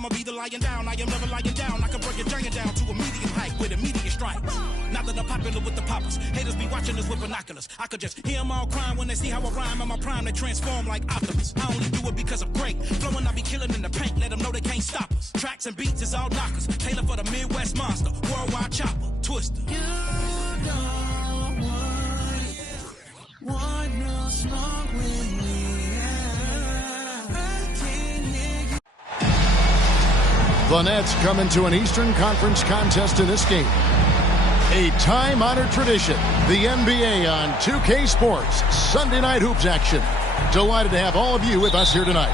I'ma be the lying down. I am never lying down. I can break your giant down to a medium height with immediate strikes. Now that I'm popular with the poppers, haters be watching us with binoculars. I could just hear them all crying when they see how I rhyme. In my prime, they transform like Optimus. I only do it because I'm great. Flowing, I be killing in the paint. Let them know they can't stop us. Tracks and beats is all knockers. Taylor for the Midwest monster. Worldwide chopper. Twister. You don't want no smoke with me. The Nets come into an Eastern Conference contest in this game. A time-honored tradition, the NBA on 2K Sports, Sunday Night Hoops action. Delighted to have all of you with us here tonight.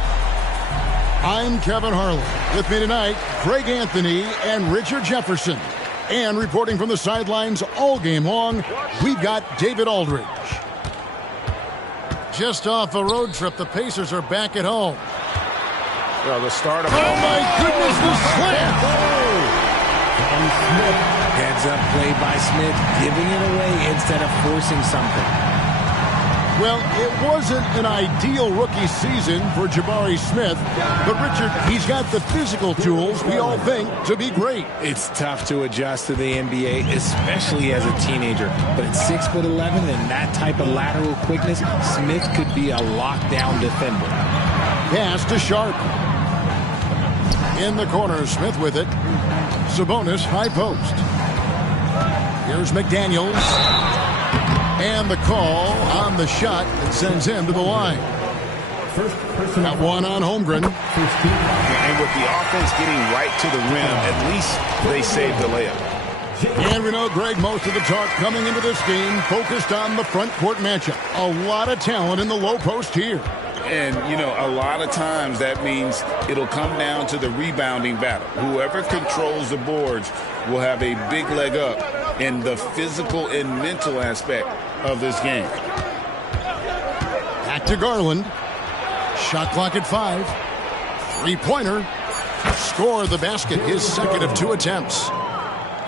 I'm Kevin Harlan. With me tonight, Greg Anthony and Richard Jefferson. And reporting from the sidelines all game long, we've got David Aldridge. Just off a road trip, the Pacers are back at home. Well, the start of... Oh, my goodness, the slam! Heads up play by Smith, giving it away instead of forcing something. Well, it wasn't an ideal rookie season for Jabari Smith, but Richard, he's got the physical tools we all think to be great. It's tough to adjust to the NBA, especially as a teenager. But at 6'11" and that type of lateral quickness, Smith could be a lockdown defender. Pass to Sharp. In the corner, Smith with it. Sabonis, high post. Here's McDaniels. And the call on the shot that sends him to the line. Got one on Holmgren. And with the offense getting right to the rim, at least they saved the layup. And we know, Greg, most of the talk coming into this game focused on the front court matchup. A lot of talent in the low post here. And, you know, a lot of times that means it'll come down to the rebounding battle. Whoever controls the boards will have a big leg up in the physical and mental aspect of this game. Back to Garland. Shot clock at 5. Three-pointer. Score the basket, his second of 2 attempts.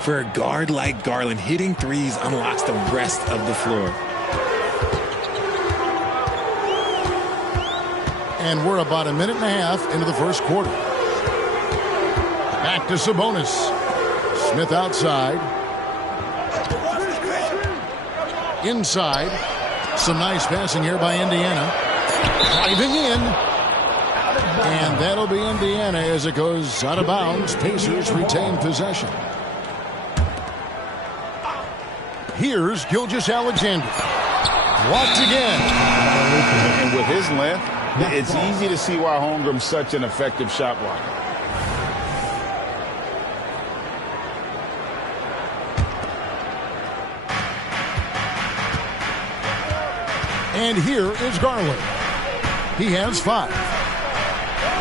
For a guard like Garland, hitting threes unlocks the rest of the floor. And we're about a minute and a half into the first quarter. Back to Sabonis. Smith outside. Inside. Some nice passing here by Indiana. Driving in. And that'll be Indiana as it goes out of bounds. Pacers retain possession. Here's Gilgeous-Alexander. Blocked again. And with his length, it's easy to see why Holmgren's such an effective shot blocker. And here is Garland. He has 5.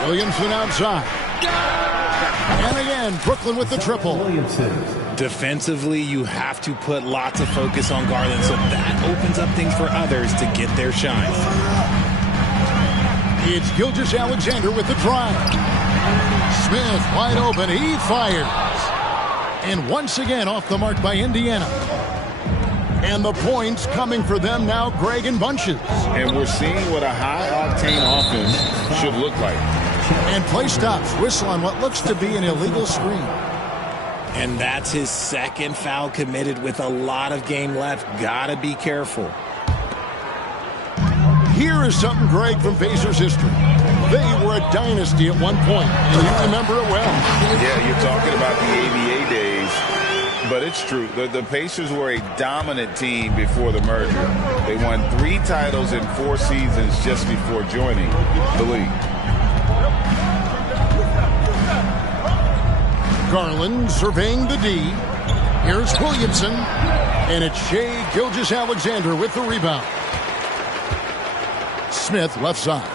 Williamson outside. And again, Brooklyn with the triple. Defensively, you have to put lots of focus on Garland, so that opens up things for others to get their shine. It's Gilgeous-Alexander with the drive. Smith wide open. He fires. And once again off the mark by Indiana. And the points coming for them now, Greg, in bunches. And we're seeing what a high-octane offense should look like. And play stops. Whistle on what looks to be an illegal screen. And that's his second foul committed with a lot of game left. Gotta be careful. Here is something, Greg, from Pacers history. They were a dynasty at one point, and you remember it well. Yeah, you're talking about the ABA days, but it's true. The Pacers were a dominant team before the merger. They won 3 titles in 4 seasons just before joining the league. Garland surveying the D. Here's Williamson, and it's Shai Gilgeous-Alexander with the rebound. Smith left side.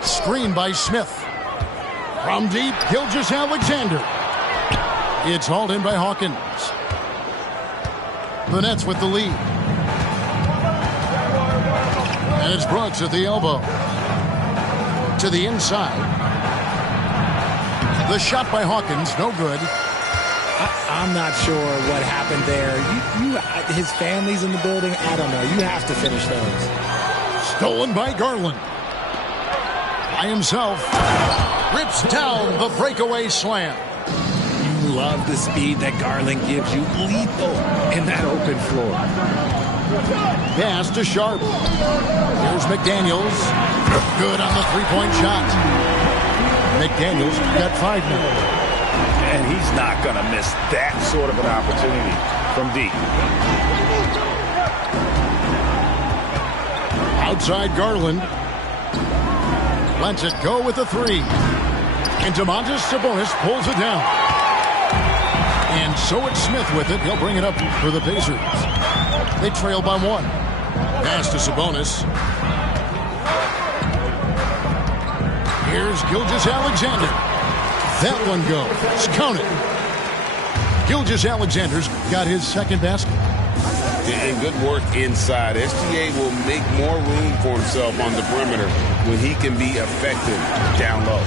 Screen by Smith. From deep, Gilgeous-Alexander. It's hauled in by Hawkins. The Nets with the lead. And it's Brooks at the elbow. To the inside. The shot by Hawkins, no good. I'm not sure what happened there. His family's in the building. I don't know. You have to finish those. Stolen by Garland. by himself. Rips down the breakaway slam. You love the speed that Garland gives you. Lethal in that open floor. Pass to Sharp. Here's McDaniels. Good on the three-point shot. McDaniels got 5 now. And he's not going to miss that sort of an opportunity from deep. Outside Garland. Lets it go with the 3. And Domantas Sabonis pulls it down. And so it's Smith with it. He'll bring it up for the Pacers. They trail by 1. Pass to Sabonis. Here's Gilgeous-Alexander. That one goes. Count it. Gilgeous-Alexander's got his second basket. And good work inside. SGA will make more room for himself on the perimeter when he can be effective down low.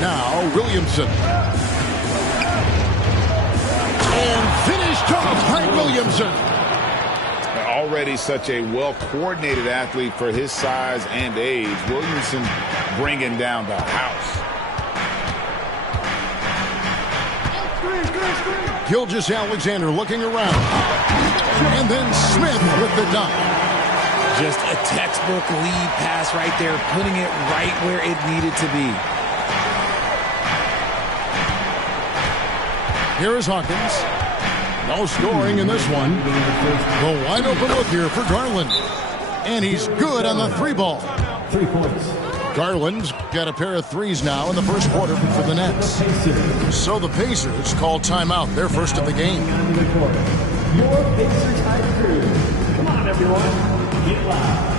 Now Williamson. And finished off by Williamson. Already such a well-coordinated athlete for his size and age. Williamson bringing down the house. Gilgeous-Alexander looking around. And then Smith with the dunk. Just a textbook lead pass right there, putting it right where it needed to be. Here is Hawkins. No scoring in this one. The wide open look here for Garland. And he's good on the 3-ball. 3 points. Garland's got a pair of 3s now in the first quarter for the Nets. So the Pacers call timeout, their first of the game. Your Pacers high crew. Come on, everyone. Get loud.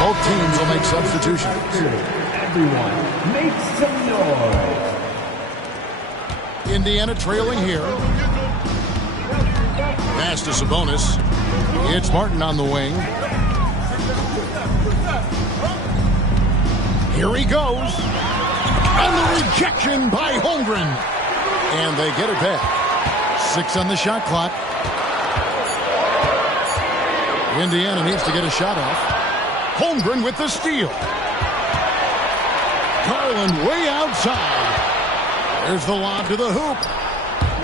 Both teams will make substitutions. Everyone, make some noise. Indiana trailing here. Pass to Sabonis. It's Martin on the wing. Here he goes. And the rejection by Holmgren. And they get it back. 6 on the shot clock. Indiana needs to get a shot off. Holmgren with the steal. Garland way outside. There's the lob to the hoop.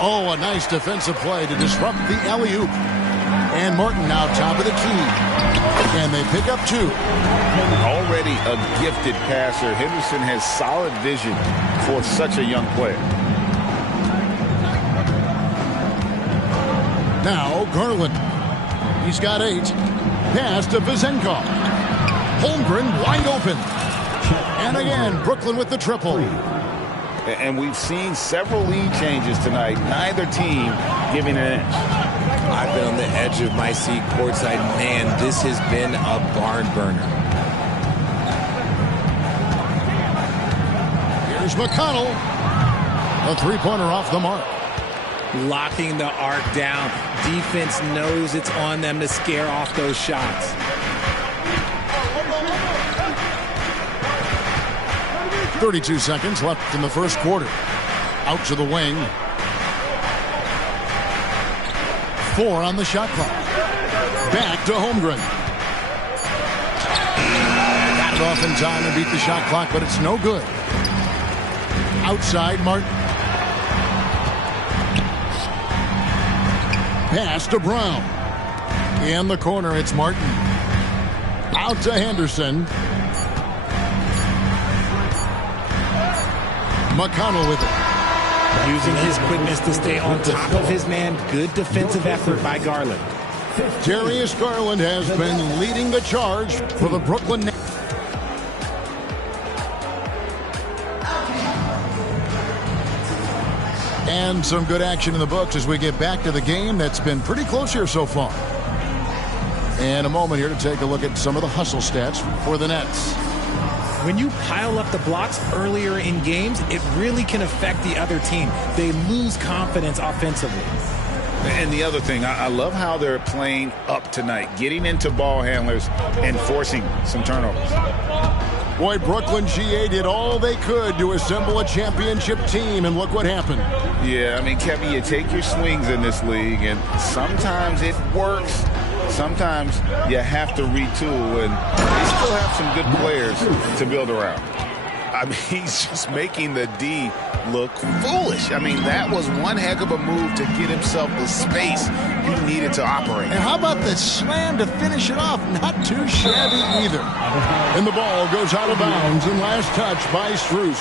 Oh, a nice defensive play to disrupt the alley-oop. And Martin now top of the key. And they pick up 2. Already a gifted passer. Henderson has solid vision for such a young player. Now Garland. He's got 8. Pass to Vezenkov. Holmgren wide open. And again, Brooklyn with the triple. And we've seen several lead changes tonight. Neither team giving an inch. I've been on the edge of my seat courtside. Man, this has been a barn burner. Here's McConnell. A 3-pointer off the mark. Locking the arc down. Defense knows it's on them to scare off those shots. 32 seconds left in the first quarter. Out to the wing. 4 on the shot clock. Back to Holmgren. Got it off in time to beat the shot clock, but it's no good. Outside, Martin. Pass to Brown. In the corner, it's Martin. Out to Henderson. McConnell with it. Using his quickness to stay on top of his man. Good defensive effort by Garland. Darius Garland has been leading the charge for the Brooklyn Nets. And some good action in the books as we get back to the game that's been pretty close here so far. And a moment here to take a look at some of the hustle stats for the Nets. When you pile up the blocks earlier in games, it really can affect the other team. They lose confidence offensively. And the other thing, I love how they're playing up tonight, getting into ball handlers and forcing some turnovers. Boy, Brooklyn GA did all they could to assemble a championship team, and look what happened. Yeah, I mean, Kevin, you take your swings in this league, and sometimes it works. Sometimes you have to retool, and they still have some good players to build around. I mean, he's just making the D look foolish. I mean, that was one heck of a move to get himself the space he needed to operate. And how about the slam to finish it off? Not too shabby either. And the ball goes out of bounds, and last touch by Strus.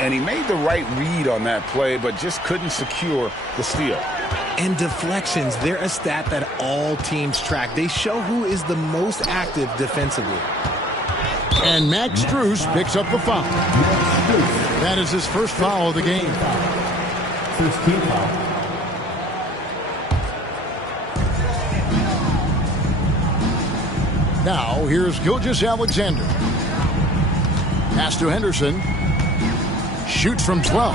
And he made the right read on that play, but just couldn't secure the steal. And deflections, they're a stat that all teams track. They show who is the most active defensively. And Max Strus picks up the foul. That is his first foul of the game. First team foul. Now, here's Gilgeous-Alexander. Pass to Henderson. Shoots from 12.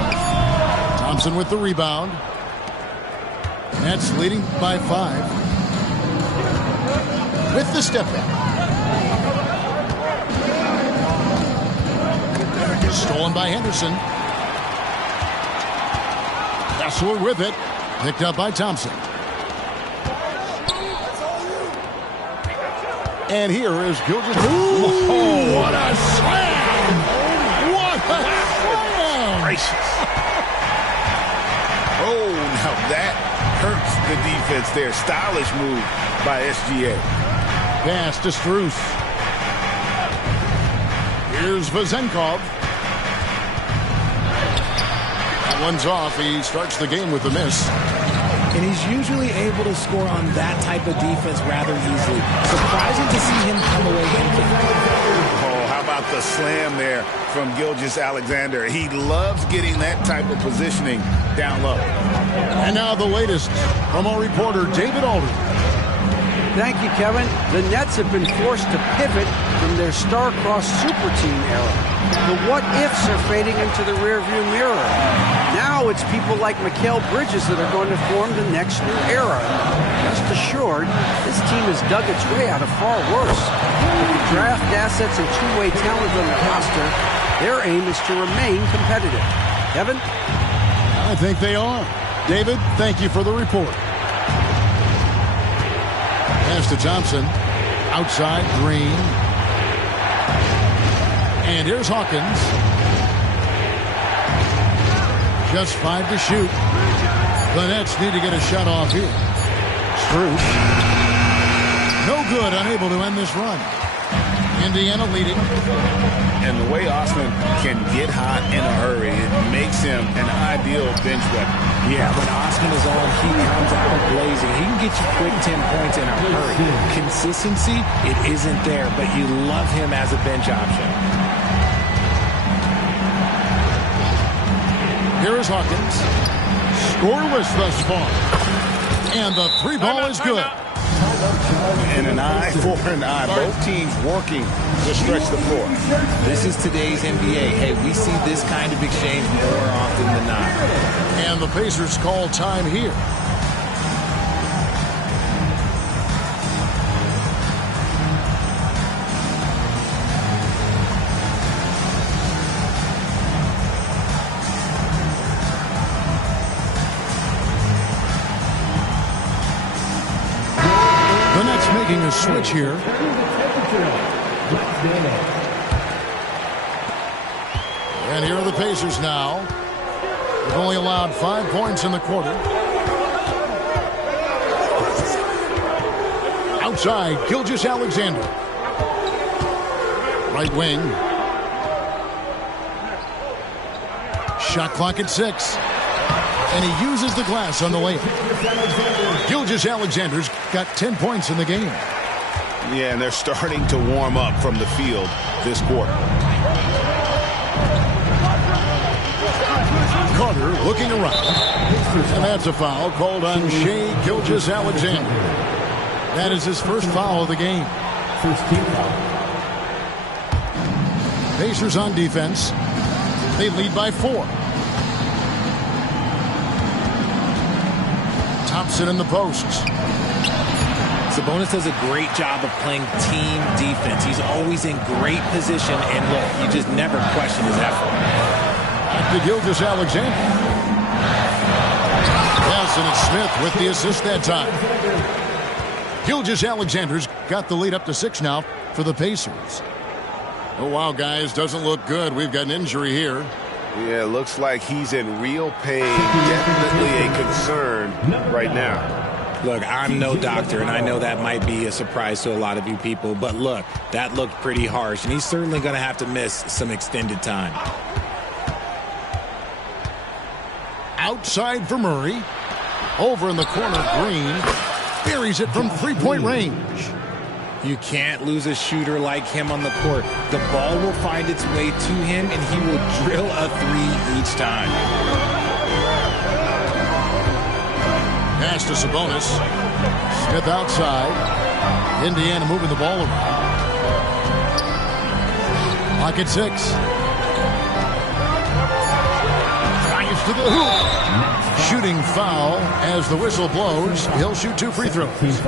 Thompson with the rebound. Nets leading by 5. With the step back. Stolen by Henderson. Kessler with it. Picked up by Thompson. And here is Gilgeous. Oh, what a slam! What a slam! Gracious. Oh, now that hurts the defense there. Stylish move by SGA. Pass to Strus. Here's Vezenkov. That one's off. He starts the game with a miss. And he's usually able to score on that type of defense rather easily. Surprising to see him come away empty. Oh, how about the slam there from Gilgeous-Alexander? He loves getting that type of positioning down low. And now the latest from our reporter, David Alden. Thank you, Kevin. The Nets have been forced to pivot from their star-crossed super team era. The what-ifs are fading into the rearview mirror. Now it's people like Mikal Bridges that are going to form the next new era. Rest assured, this team has dug its way out of far worse. With the draft assets and two-way talent on the roster, their aim is to remain competitive. Kevin? I think they are. David, thank you for the report. Pass to Thompson. Outside, Green. And here's Hawkins. Just 5 to shoot. The Nets need to get a shot off here. Strus. No good, unable to end this run. Indiana leading. And the way Osman can get hot in a hurry, it makes him an ideal bench weapon. Yeah, when Osman is on, he comes out blazing. He can get you quick 10 points in a hurry. Consistency, it isn't there, but you love him as a bench option. Here is Hawkins. Scoreless thus far. And the 3-ball is good. And an eye for an eye. Both teams working to stretch the floor. This is today's NBA. Hey, we see this kind of exchange more often than not. And the Pacers call time here. The Nets making a switch here. And here are the Pacers now. They've only allowed 5 points in the quarter. Outside, Gilgeous-Alexander. Right wing. Shot clock at 6. And he uses the glass on the layup. Gilgeous-Alexander's got 10 points in the game. Yeah, and they're starting to warm up from the field this quarter. Carter looking around. And that's a foul called on Shai Gilgeous-Alexander. That is his first foul of the game. First team foul. Pacers on defense. They lead by 4. Thompson in the posts. Sabonis does a great job of playing team defense. He's always in great position, and look, you just never question his effort. To Gilgeous-Alexander. Yes, and it's Smith with the assist that time. Gilgeous-Alexander's got the lead up to 6 now for the Pacers. Oh, wow, guys, doesn't look good. We've got an injury here. Yeah, looks like he's in real pain. Definitely a concern right now. Look, I'm no doctor, and I know that might be a surprise to a lot of you people, but look, that looked pretty harsh, and he's certainly going to have to miss some extended time. Outside for Murray. Over in the corner, Green buries it from three-point range. You can't lose a shooter like him on the court. The ball will find its way to him, and he will drill a 3 each time. Pass to Sabonis. Smith outside. Indiana moving the ball around. Pocket 6. Drives to the hoop. Shooting foul as the whistle blows. He'll shoot 2 free throws.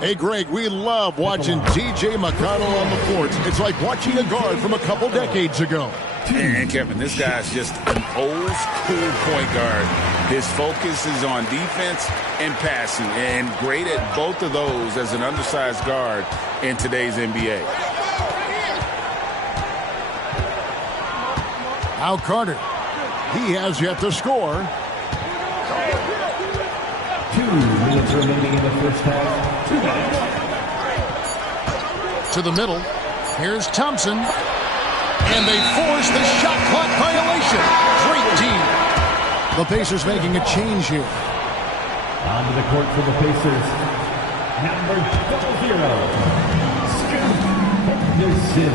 Hey, Greg, we love watching T.J. McConnell on the court. It's like watching a guard from a couple decades ago. And Kevin, this guy's just an old school point guard. His focus is on defense and passing, and great at both of those as an undersized guard in today's NBA. Now Carter. He has yet to score. 2 minutes remaining in the first half. 2 minutes. To the middle. Here's Thompson. And they force the shot clock violation. Great team. The Pacers making a change here. Onto the court for the Pacers. Number 00. Scoot Henderson.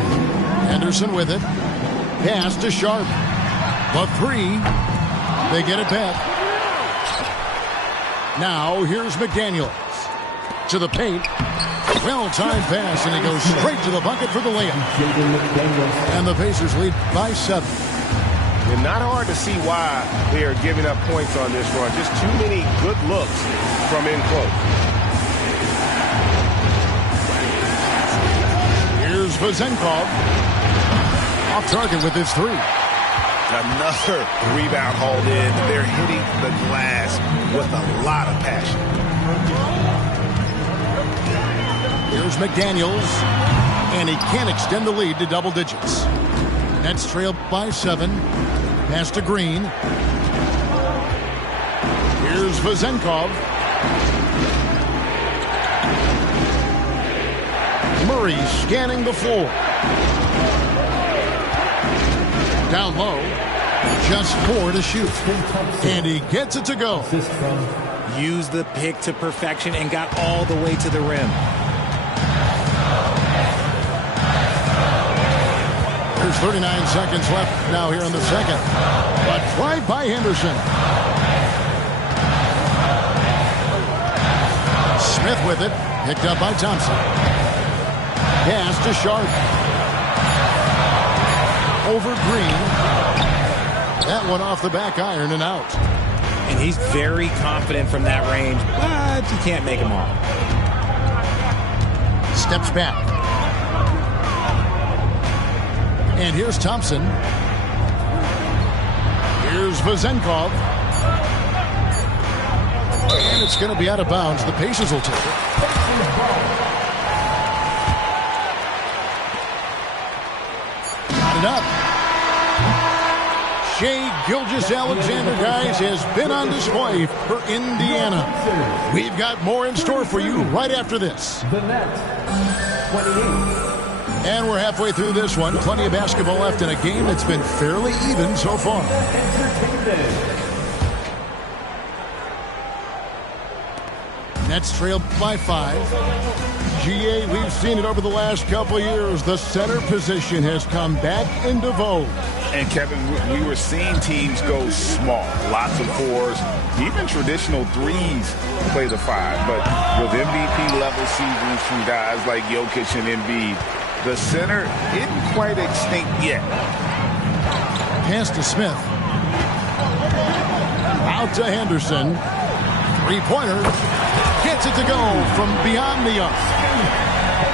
Henderson with it. Pass to Sharp. The 3. They get it back. Now, here's McDaniels. To the paint. Well-timed pass, and he goes straight to the bucket for the layup. And the Pacers lead by 7. And not hard to see why they are giving up points on this run. Just too many good looks from in close. Here's Vezenkov. Off target with his 3. Another rebound hauled in. They're hitting the glass with a lot of passion. Here's McDaniels. And he can't extend the lead to double digits. Nets trailed by 7. Pass to Green. Here's Vezenkov. Murray scanning the floor. Down low. Just 4 to shoot. And he gets it to go. Used the pick to perfection and got all the way to the rim. There's 39 seconds left now here in the second. But drive by Henderson. Smith with it. Picked up by Thompson. Pass to Sharp. Over Green. That one off the back iron and out. And he's very confident from that range, but you can't make him all. Steps back. And here's Thompson. Here's Vezenkov. And it's going to be out of bounds. The Pacers will take it. Got it up. Shai Gilgeous-Alexander, guys, has been on display for Indiana. We've got more in store for you right after this. The net. 28. And we're halfway through this one. Plenty of basketball left in a game that's been fairly even so far. Nets trailed by 5. GA, we've seen it over the last couple of years. The center position has come back into vogue. And Kevin, we were seeing teams go small, lots of 4s, even traditional 3s play the 5. But with MVP level seasons from guys like Jokic and Embiid, the center isn't quite extinct yet. Pass to Smith. Out to Henderson. 3-pointer. Gets it to go from beyond the arc.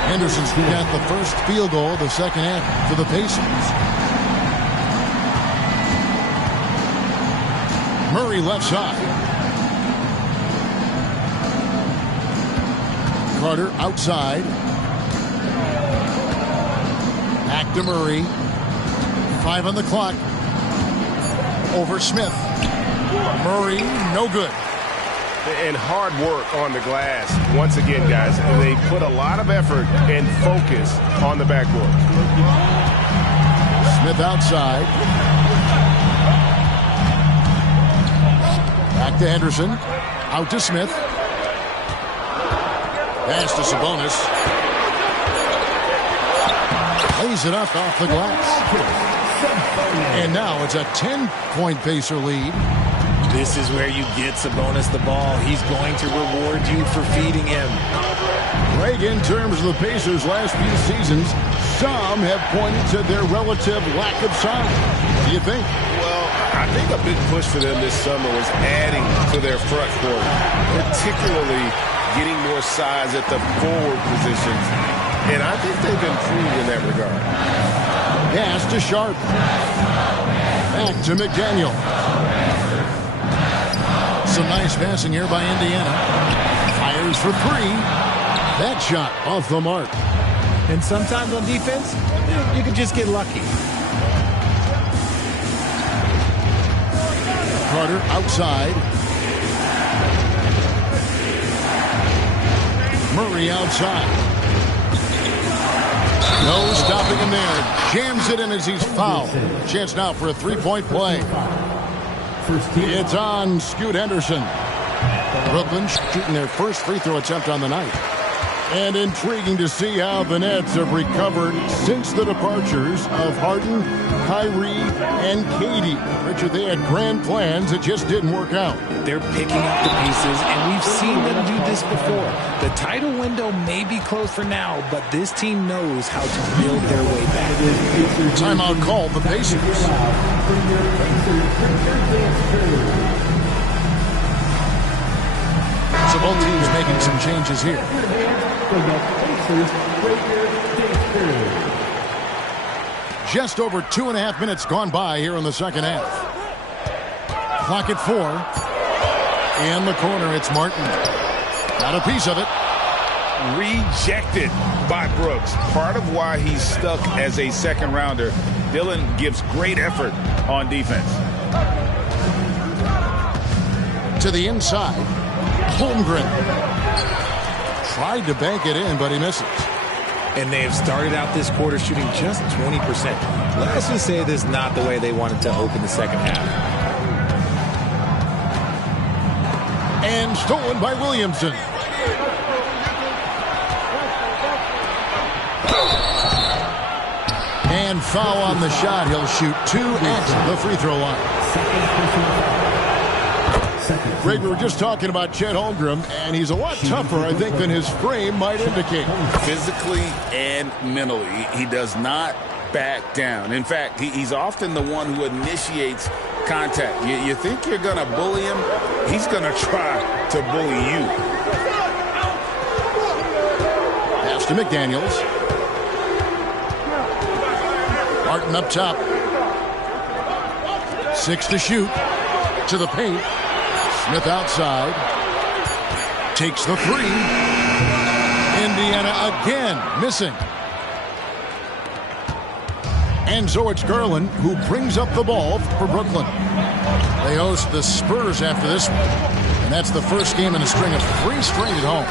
Henderson's got the first field goal of the second half for the Pacers. Murray left side. Carter outside. Back to Murray. 5 on the clock. Over Smith. Murray, no good. And hard work on the glass. Once again, guys, they put a lot of effort and focus on the backboard. Smith outside. Back to Henderson. Out to Smith. Pass to Sabonis. Lays it up off the glass. And now it's a 10-point Pacer lead. This is where you get Sabonis the ball. He's going to reward you for feeding him. Greg, in terms of the Pacers' last few seasons, some have pointed to their relative lack of size. What do you think? Well, I think a big push for them this summer was adding to their front court, particularly getting more size at the forward positions. And I think they've improved in that regard. Pass to Sharp. Back to McDaniel. Some nice passing here by Indiana. Fires for 3. That shot off the mark. And sometimes on defense, you can just get lucky. Carter outside. Murray outside. No stopping him there. Jams it in as he's fouled. Chance now for a 3-point play. It's on Scoot Henderson. Brooklyn shooting their first free throw attempt on the night. And intriguing to see how the Nets have recovered since the departures of Harden, Kyrie, and Katie. Richard, they had grand plans that just didn't work out. They're picking up the pieces, and we've seen them do this before. The title window may be closed for now, but this team knows how to build their way back. Timeout called the Pacers. So both teams making some changes here. Just over 2.5 minutes gone by here in the second half. Clock at 4. In the corner, it's Martin. Got a piece of it. Rejected by Brooks. Part of why he's stuck as a second rounder. Dillon gives great effort on defense. To the inside. Holmgren tried to bank it in, but he misses. And they have started out this quarter shooting just 20%. Let's just say this is not the way they wanted to open the second half. And stolen by Williamson. And foul on the shot. He'll shoot 2 at the free throw line. Greg, we were just talking about Chet Holmgren, and he's a lot tougher, I think, than his frame might indicate. Physically and mentally, he does not back down. In fact, he's often the one who initiates contact. You think you're going to bully him? He's going to try to bully you. Pass to McDaniels. Martin up top. 6 to shoot. To the paint. Smith outside. Takes the 3. Indiana again missing. And so it's Garland who brings up the ball for Brooklyn. They host the Spurs after this one. And that's the first game in a string of 3 straight at home.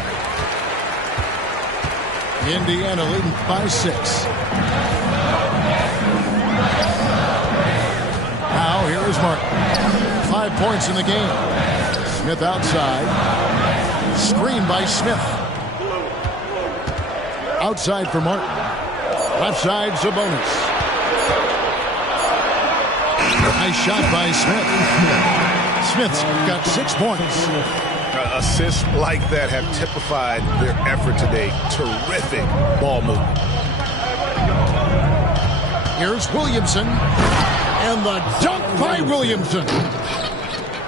Indiana leading by 6. Now here is Martin. 5 points in the game. Smith outside. Screen by Smith. Outside for Martin. Left side, Sabonis. Nice shot by Smith. Smith's got 6 points. Assists like that have typified their effort today. Terrific ball movement. Here's Williamson. And the dunk by Williamson.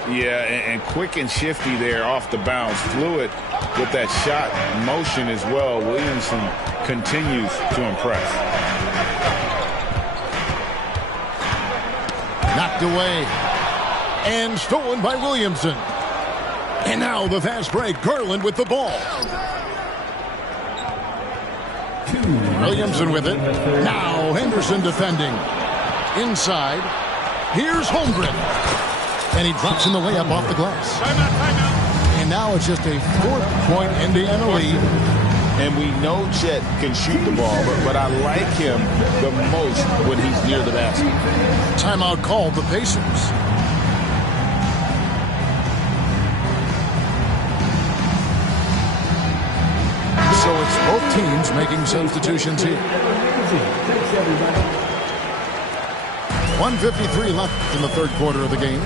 Yeah, and quick and shifty there off the bounce. Fluid with that shot motion as well. Williamson continues to impress. Knocked away. And stolen by Williamson. And now the fast break. Garland with the ball. Williamson with it. Now Henderson defending. Inside. Here's Holmgren. And he drops in the layup off the glass. And now it's just a 4-point Indiana lead. And we know Chet can shoot the ball, but I like him the most when he's near the basket. Timeout called the Pacers. So it's both teams making substitutions here. 1:53 left in the third quarter of the game.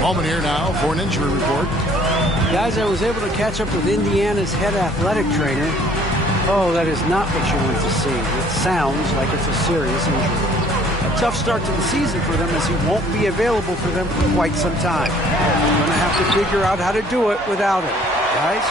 Moment here now for an injury report. Guys, I was able to catch up with Indiana's head athletic trainer. Oh, that is not what you want to see. It sounds like it's a serious injury. A tough start to the season for them, as he won't be available for them for quite some time. They're going to have to figure out how to do it without him. Guys?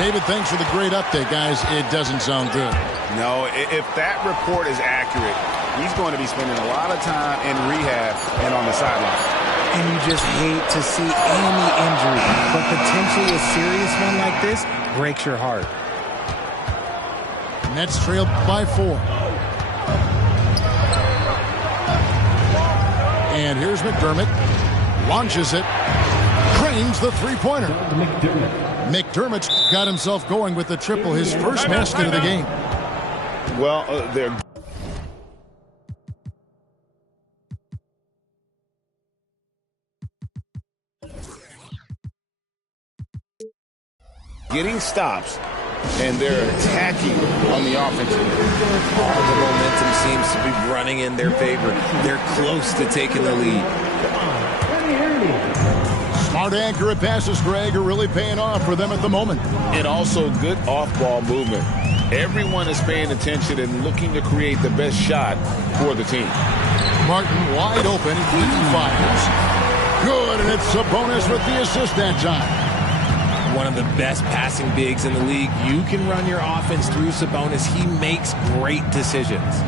David, thanks for the great update, guys. It doesn't sound good. No, if that report is accurate, he's going to be spending a lot of time in rehab and on the sideline. And you just hate to see any injury, but potentially a serious one like this breaks your heart. Nets trail by 4. And here's McDermott. Launches it. Cranes the three-pointer. McDermott's got himself going with the triple, his first basket of the game. Well, they're getting stops, and they're attacking on the offensive end. All the momentum seems to be running in their favor. They're close to taking the lead. Smart, accurate passes, Greg, are really paying off for them at the moment. And also good off-ball movement. Everyone is paying attention and looking to create the best shot for the team. Martin wide open. He fires. Good, and it's Sabonis with the assist that time. One of the best passing bigs in the league. You can run your offense through Sabonis. He makes great decisions.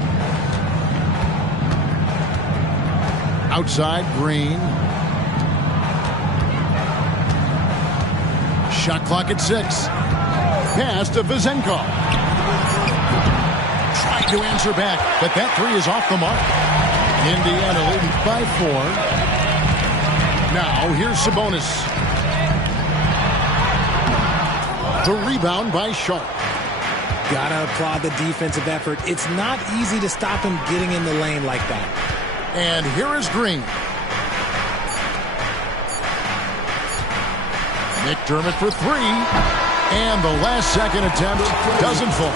Outside, Green. Shot clock at 6. Pass to Vizenkov. Tried to answer back, but that three is off the mark. Indiana leading by 4. Now, here's Sabonis. The rebound by Sharp. Gotta applaud the defensive effort. It's not easy to stop him getting in the lane like that. And here is Green. McDermott for 3. And the last second attempt doesn't fall.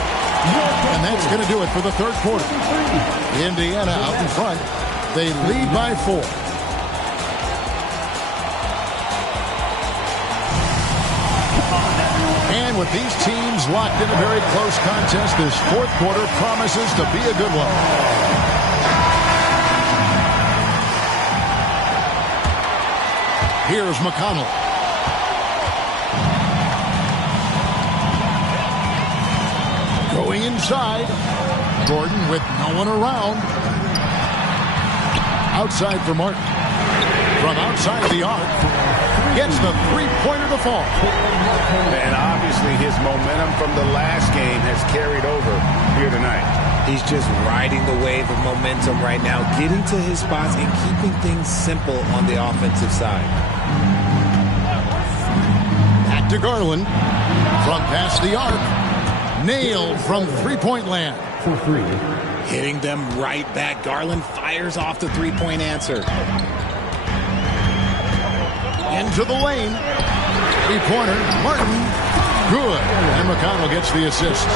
And that's going to do it for the third quarter. Indiana out in front. They lead by 4. And with these teams locked in a very close contest, this fourth quarter promises to be a good one. Here's McConnell. Going inside. Gordon with no one around. Outside for Martin. From outside the arc. Gets the three-pointer to fall. And obviously his momentum from the last game has carried over here tonight. He's just riding the wave of momentum right now, getting to his spots and keeping things simple on the offensive side. Back to Garland. From past the arc. Nailed from three-point land. For 3. Hitting them right back. Garland fires off the three-point answer. Into the lane. Three-pointer. Martin. Good. And McConnell gets the assist.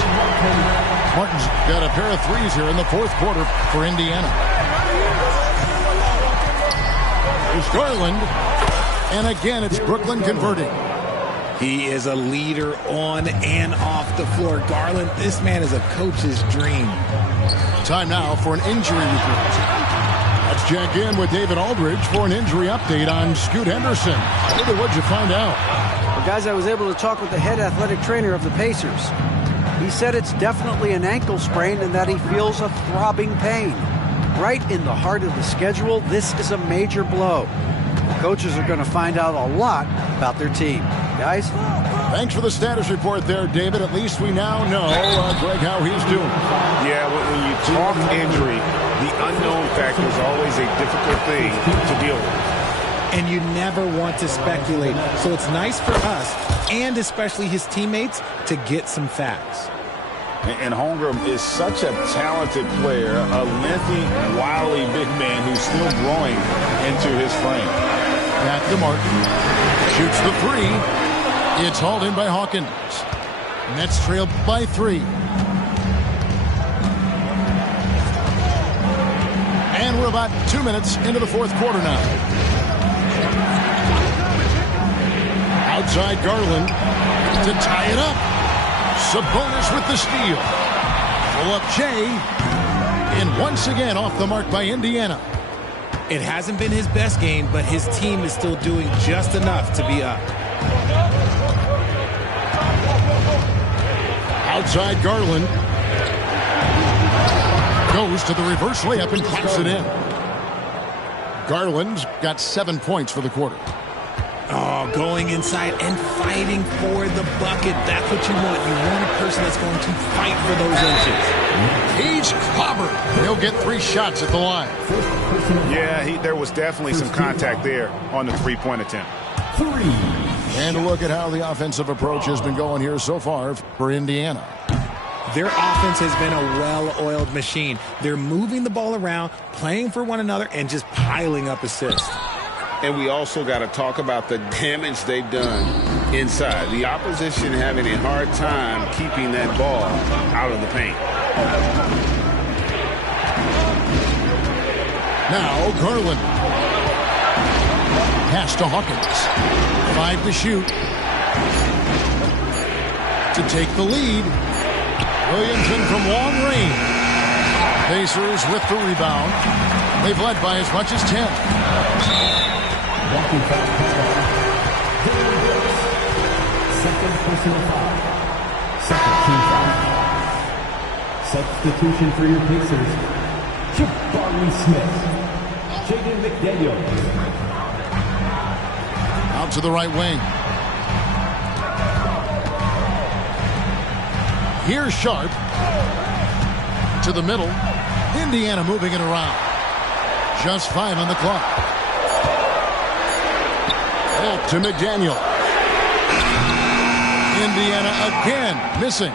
Martin's got a pair of threes here in the fourth quarter for Indiana. Here's Garland. And again, it's Brooklyn converting. He is a leader on and off the floor. Garland, this man is a coach's dream. Time now for an injury report. That's check in with David Aldridge for an injury update on Scoot Henderson. David, what'd you find out? Well, guys, I was able to talk with the head athletic trainer of the Pacers. He said it's definitely an ankle sprain and that he feels a throbbing pain. Right in the heart of the schedule, this is a major blow. The coaches are going to find out a lot about their team. Guys? Thanks for the status report there, David. At least we now know, Greg, how he's doing. Yeah, when you talk injury, the unknown factor is always a difficult thing to deal with. And you never want to speculate. So it's nice for us, and especially his teammates, to get some facts. And Holmgren is such a talented player, a lengthy, wily big man who's still growing into his frame. At the mark. Shoots the three. It's hauled in by Hawkins. Nets trail by 3. And we're about 2 minutes into the fourth quarter now. Outside Garland to tie it up. Sabonis with the steal. Pull up Jay. And once again off the mark by Indiana. It hasn't been his best game, but his team is still doing just enough to be up. Outside Garland. Goes to the reverse layup and pops it in. Garland's got 7 points for the quarter. Oh, going inside and fighting for the bucket. That's what you want. You want a person that's going to fight for those inches. He's clobbered. He'll get 3 shots at the line. Yeah, there was definitely some contact there on the three-point attempt. 3. And look at how the offensive approach has been going here so far for Indiana. Their offense has been a well-oiled machine. They're moving the ball around, playing for one another, and just piling up assists. And we also got to talk about the damage they've done inside. The opposition having a hard time keeping that ball out of the paint. Now Garland. Pass to Hawkins. 5 to shoot. To take the lead. Williamson from long range. Pacers with the rebound. They've led by as much as 10. Second personal foul. Second team foul. Substitution for your Pacers. Jabari Smith. Jaden McDaniels. Out to the right wing. Here's Sharp. To the middle. Indiana moving it around. Just 5 on the clock. To McDaniel. Indiana again missing.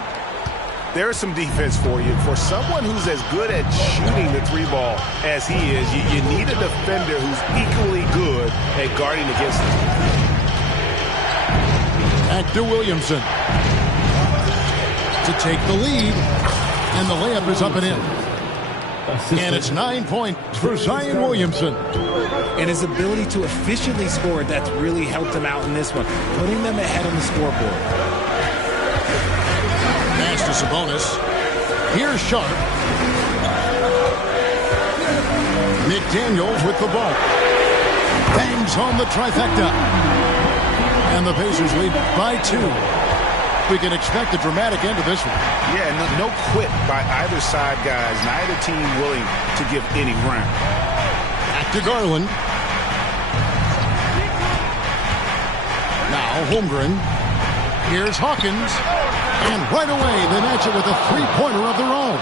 There's some defense for you. For someone who's as good at shooting the 3-ball as he is, you need a defender who's equally good at guarding against him. Back to Williamson. To take the lead. And the layup is up and in. And it's 9 points for Zion Williamson. And his ability to efficiently score, that's really helped him out in this one, putting them ahead on the scoreboard. Pass to Sabonis. Here's Sharp. McDaniels with the ball. Bangs home the trifecta. And the Pacers lead by 2. We can expect a dramatic end to this one. Yeah, no quit by either side, guys. Neither team willing to give any ground. Back to Garland. Now Holmgren. Here's Hawkins. And right away they match it with a 3-pointer of their own.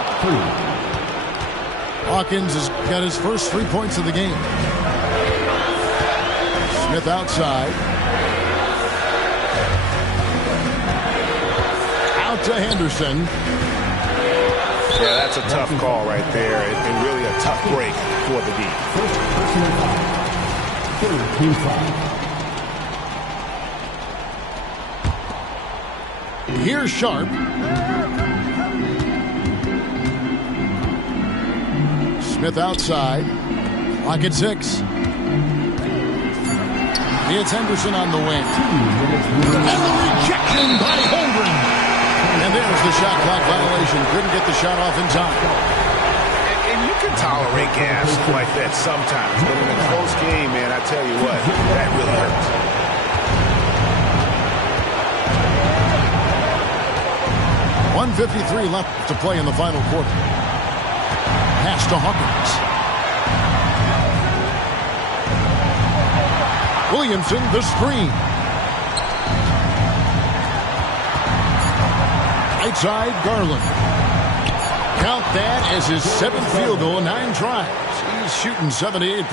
Hawkins has got his first 3 points of the game. Smith outside. Out to Henderson. Yeah, that's a tough call right there, and really a tough break for the D. First personal foul. Third team foul. Here's Sharp. Smith outside. Clock at 6. It's Henderson on the wing. And the rejection by Holmgren. And there's the shot clock violation. Couldn't get the shot off in time. And you can tolerate gas like that sometimes. But in a close game, man, I tell you what, that really hurts. .153 left to play in the final quarter. Pass to Hawkins. Williamson, the screen. Right side, Garland. Count that as his 7th field goal in 9 tries. He's shooting 78%.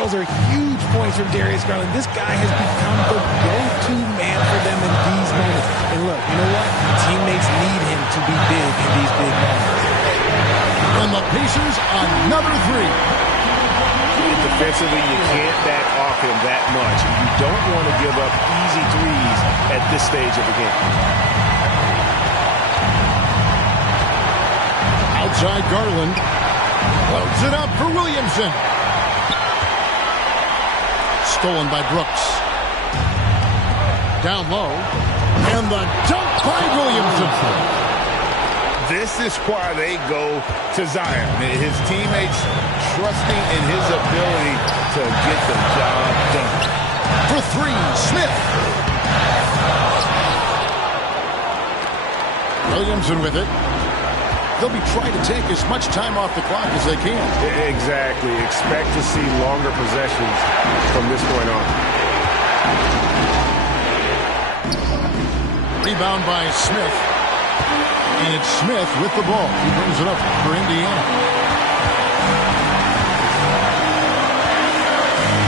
Those are huge points from Darius Garland. This guy has become the go-to man for them in these moments. And look, you know what? Teammates need him to be big in these big moments. And the Pacers, another 3. Defensively, you can't back off him that much. You don't want to give up easy threes at this stage of the game. Outside Garland. Loads it up for Williamson. Stolen by Brooks. Down low. And the dunk by Williamson. This is why they go to Zion. His teammates trusting in his ability to get the job done. For 3, Smith. Williamson with it. They'll be trying to take as much time off the clock as they can. Exactly. Expect to see longer possessions from this point on. Rebound by Smith. And it's Smith with the ball. He brings it up for Indiana.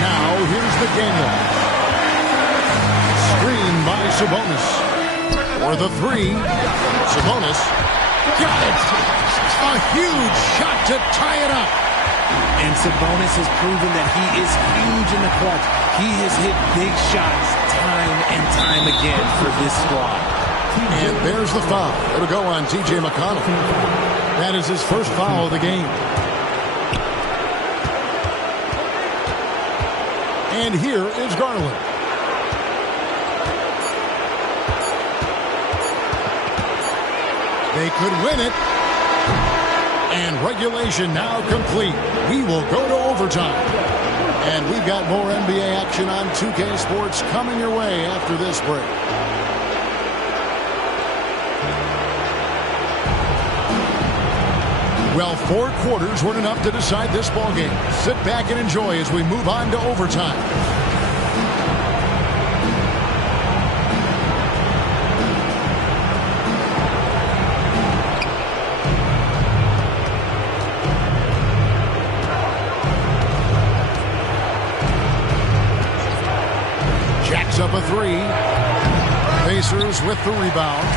Now, here's the game. Screen by Sabonis. For the 3. Sabonis. Got it. A huge shot to tie it up. And Sabonis has proven that he is huge in the clutch. He has hit big shots time and time again for this squad. And there's the foul. It'll go on T.J. McConnell. That is his first foul of the game. And here is Garland. They could win it. And regulation now complete. We will go to overtime. And we've got more NBA action on 2K Sports coming your way after this break. Well, 4 quarters weren't enough to decide this ballgame. Sit back and enjoy as we move on to overtime. Jacks up a 3. Pacers with the rebound.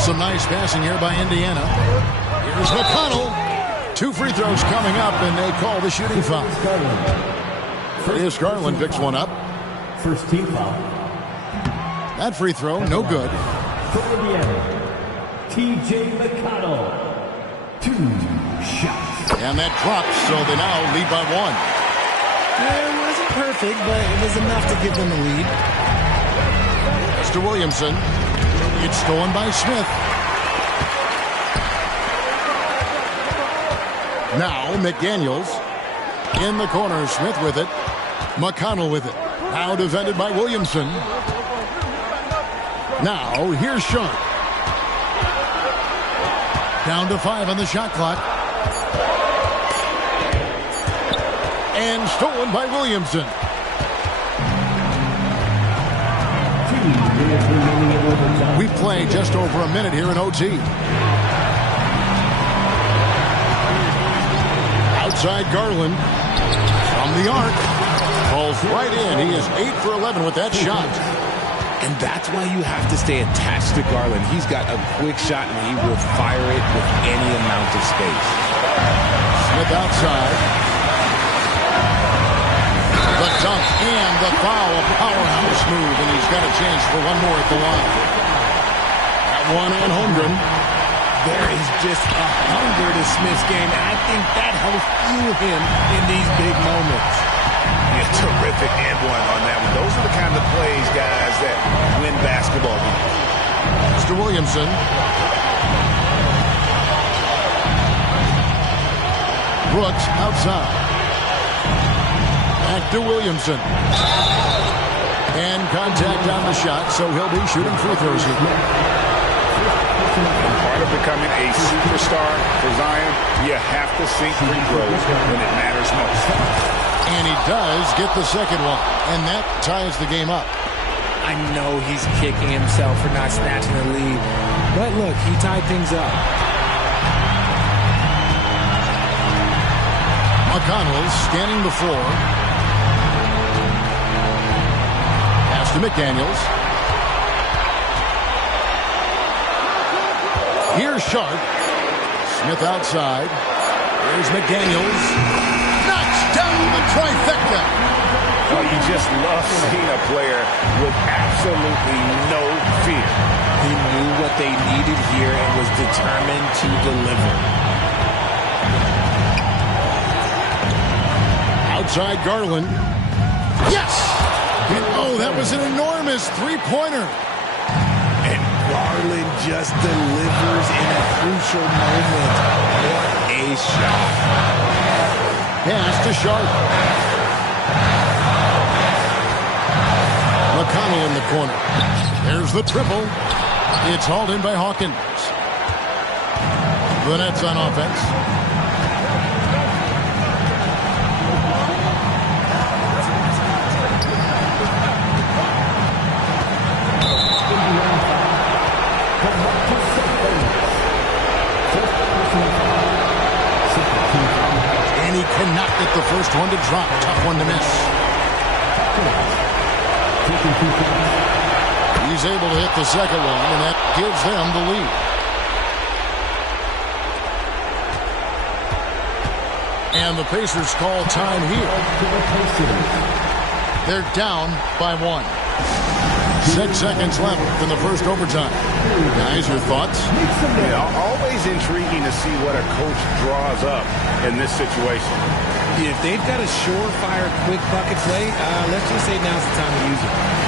Some nice passing here by Indiana. Here's McConnell. 2 free throws coming up, and they call the shooting foul. Darius Garland picks one up. First team foul. That free throw, no good. For Indiana, T.J. McConnell. 2 shots. And that drops, so they now lead by 1. It wasn't perfect, but it was enough to give them the lead. It's to Williamson. It's stolen by Smith. Now McDaniels in the corner. Smith with it. McConnell with it. Now defended by Williamson. Now here's Sharp. Down to 5 on the shot clock. And stolen by Williamson. We play just over a minute here in OT. Outside Garland from the arc. Falls right in. He is 8 for 11 with that shot. And that's why you have to stay attached to Garland. He's got a quick shot, and he will fire it with any amount of space. Smith outside. The dunk and the foul. A powerhouse move, and he's got a chance for one more at the line. That one on Holmgren. There is just a hunger to Smith's game, and I think that helps fuel him in these big moments. Yeah, terrific and one on that one. Those are the kind of plays, guys, that win basketball games. Mr. Williamson. Brooks outside. Back to Williamson. And contact on the shot, so he'll be shooting free throws here. Part of becoming a superstar for Zion, you have to sink free throws when it matters most. And he does get the second one, and that ties the game up. I know he's kicking himself for not snatching the lead, but look, he tied things up. McConnell's scanning the floor. Pass to McDaniels. Here's Sharp. Smith outside. Here's McDaniels. Knocks down the trifecta. Well, you just love seeing a player with absolutely no fear. He knew what they needed here and was determined to deliver. Outside Garland. Yes! And oh, that was an enormous three-pointer. And Garland just delivers in a crucial moment. What a shot. Pass to Sharp. McConnell in the corner. There's the triple. It's hauled in by Hawkins. The Nets on offense. And he cannot get the first one to drop. Tough one to miss. He's able to hit the second one, and that gives them the lead. And the Pacers call time here. They're down by 1. 6 seconds left in the first overtime. Guys, your thoughts? Yeah, always intriguing to see what a coach draws up in this situation. If they've got a surefire quick bucket play, let's just say now's the time to use it.